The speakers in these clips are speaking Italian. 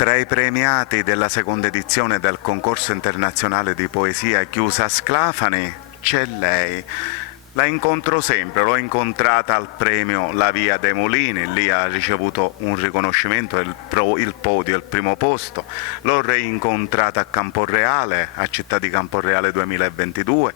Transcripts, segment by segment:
Tra i premiati della seconda edizione del concorso internazionale di poesia Chiusa a Sclafani c'è lei. La incontro sempre, l'ho incontrata al premio La Via dei Mulini, lì ha ricevuto un riconoscimento, il podio, il primo posto. L'ho reincontrata a Camporeale, a Città di Camporeale 2022.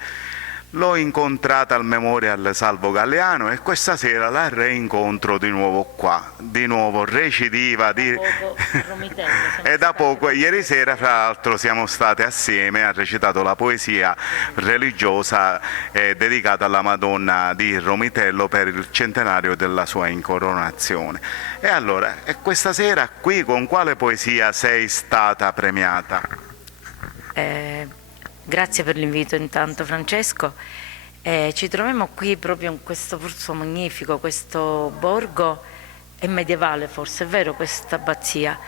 L'ho incontrata al Memorial Salvo Galleano e questa sera la reincontro di nuovo qua, di nuovo recidiva. E da poco, ieri sera fra l'altro siamo state assieme, ha recitato la poesia religiosa dedicata alla Madonna di Romitello per il centenario della sua incoronazione. E allora, questa sera qui con quale poesia sei stata premiata? Grazie per l'invito intanto Francesco. Ci troviamo qui proprio in questo posto magnifico, questo borgo è medievale forse, è vero, questa abbazia.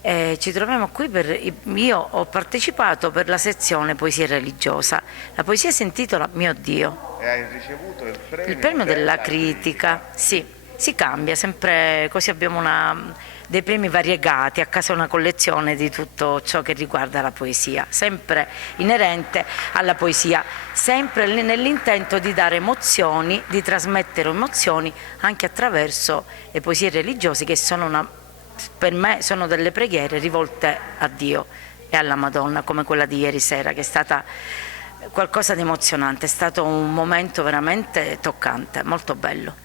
Ci troviamo qui io ho partecipato per la sezione poesia religiosa. La poesia si intitola Mio Dio. E hai ricevuto il premio della critica. Sì, si cambia sempre, così abbiamo dei premi variegati, a casa una collezione di tutto ciò che riguarda la poesia, sempre inerente alla poesia, sempre nell'intento di dare emozioni, di trasmettere emozioni anche attraverso le poesie religiose che per me sono delle preghiere rivolte a Dio e alla Madonna, come quella di ieri sera, che è stata qualcosa di emozionante, è stato un momento veramente toccante, molto bello.